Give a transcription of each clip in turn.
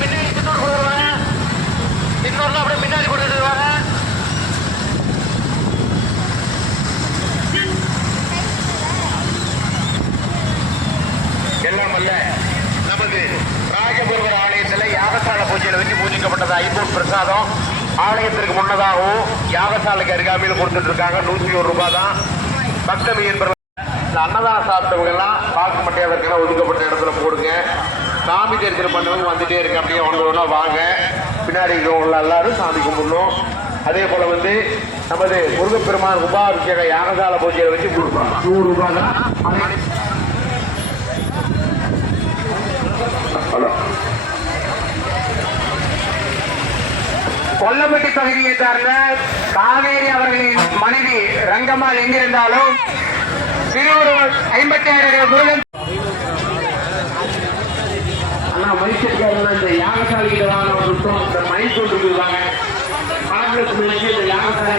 பின்னாடி சின்னூர் கொடுத்துருவாங்க. சின்னூர்ல அப்படியே பின்னாடி கொடுத்துருவாங்க. எல்லாம் அல்ல நமது ராஜபுரம் ஆலயத்தில் யாகசால பூஜையில் வச்சு பூஜிக்கப்பட்டது ஐம்பூர் பிரசாதம். ஆலயத்திற்கு முன்னதாகவும் யாகசாலைக்கு அருகாமையில் கொடுத்துட்டு இருக்காங்க. 101 ரூபாய் தான். பக்தமி என்பவர் அன்னதானம் சாப்பிட்டவங்க எல்லாம் பார்க்க மாட்டேன் ஒதுக்கப்பட்ட இடத்துல போடுங்க. சாமி தரிசனம் பண்ணவங்க வந்துட்டே இருக்கு. அப்படியே ஒன்று வாங்க. பின்னாடி இருக்கிறவங்க எல்லாரும் சாமி கும்பிடணும். அதே போல நமது முருகப்பெருமான் உபாபிஷேக யாகசால பூஜையை வச்சு கொடுப்பாங்க. 100 ரூபாய் தான். கொல்லப்பட்டி பகுதியை சார்ந்த காவேரி அவர்களின் மனைவி ரங்கம்மாள் எங்கிருந்தாலும் சிறுவர் 56 முருகன் மனுஷருக்காக இந்த யாகசாலைக்கு வாங்கினோம். இந்த மைக் கொண்டு இருக்காங்க. இந்த யாகசாலை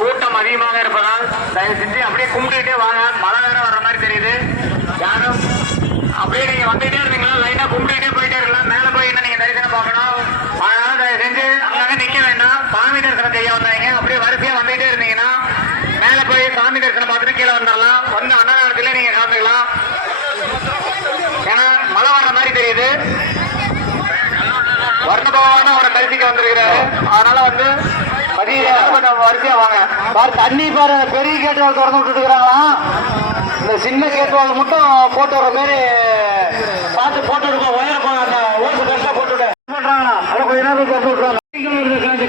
கூட்டம் அதிகமாக இருப்பதால் தயவு செஞ்சு அப்படியே கும்பிட்டுட்டே வாங்க. மழை வேற வர்ற மாதிரி தெரியுது. யாரும் அப்படியே நீங்க வந்துட்டே இருந்தீங்களா லைட்டா கும்பிட்டுட்டே போயிட்டே இருக்கலாம். மேல போய் என்ன நீங்க தரிசனம் பார்க்கணும். அதனால தயவு செஞ்சு அங்கங்க நிக்க வேண்டாம். சாமி தரிசனம் செய்ய வந்தாங்க. அப்படியே வரிசையா வந்துட்டே இருந்தீங்கன்னா மேல போய் சாமி தரிசனம் பார்த்துட்டு கீழே வந்துடலாம். வந்து அன்னதானத்துல நீங்க கலந்துக்கலாம். ஏன்னா மழை வர்ற மாதிரி தெரியுது. வர்ணபவான ஒரு கல்விக்கு வந்திருக்கிறாரு. அதனால வரிசையா வாங்க. தண்ணி பாரு பெரிய கேட்டுவால் திறந்து விட்டுட்டு இருக்கிறாங்களா. இந்த சின்ன கேட்டுவால் மட்டும் போட்டு வர மாதிரி பார்த்து போட்டு விடுவோம். ஒயர் அந்த ஓட்டு கரெக்டா போட்டு விட பண்றாங்களா. அதை கொஞ்ச நேரம் திறந்து விட்டுறாங்க.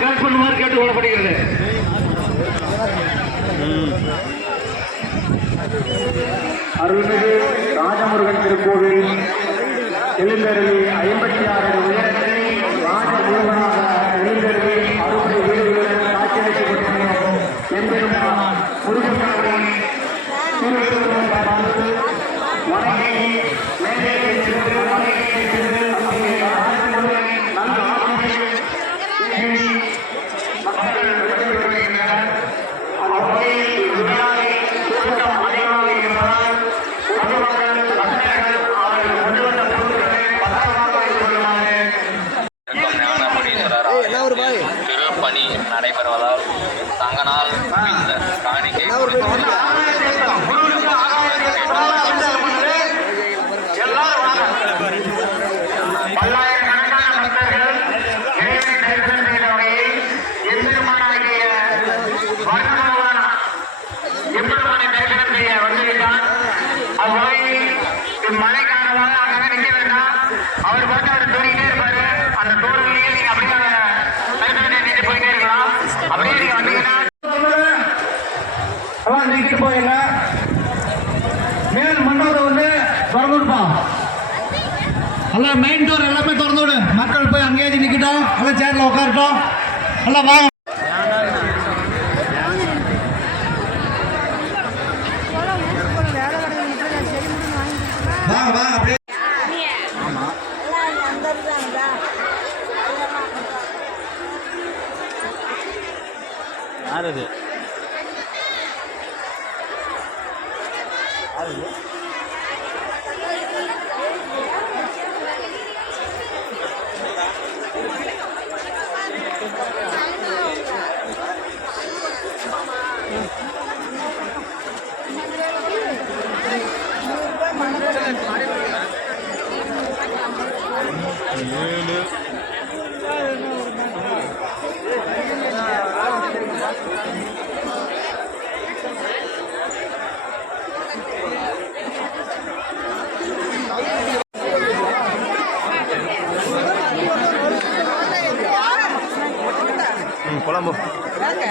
கரெக்ட் பண்ண மாதிரி கேட்டு கொள்ளப்படுகிறது. அருள்மிகு ராஜமுருகன் திருக்கோவில் எழுந்தருளி 56 உயரத்தை ராஜமுருகனாக எழுந்தருளி அறுபடை வீடுகளுடன் காட்சியளித்துக் கொண்டிருக்கிறோம். எம்பெருமான் முருகன் வணங்கி மேலே திருப்பணி நடைபெறுவதால் தங்கனால் இந்த காணிக்கை மழை காரணமாக அங்கே நிற்க வேண்டாம். அவர் பார்த்து அவர் தூரிக்கிட்டே இருப்பாரு. அந்த தூரத்திலேயே நீங்க அப்படியே நீட்டு போயிட்டே இருக்கலாம். அப்படியே நீங்க வந்தீங்கன்னா நீக்கிட்டு போயிடல. மேல் மண்டபத்தை திறந்து விடுப்பான். எல்லாம் மெயின் டோர் எல்லாமே திறந்து விடு. மக்கள் போய் அங்கேயே நிக்கட்டும். எல்லாம் சேர்ல உட்காரட்டும். எல்லாம் வாங்க. வாங்க வாங்க அப்படியே. யாரது குழம்பு காசு